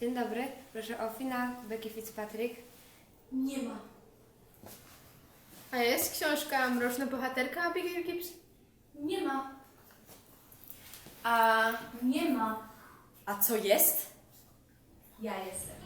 Dzień dobry, proszę o finał Becky Fitzpatrick. Nie ma. A jest książka Mroczna bohaterka Abigail Gibbs? Nie ma. A, Nie ma. a co jest? Ja jestem.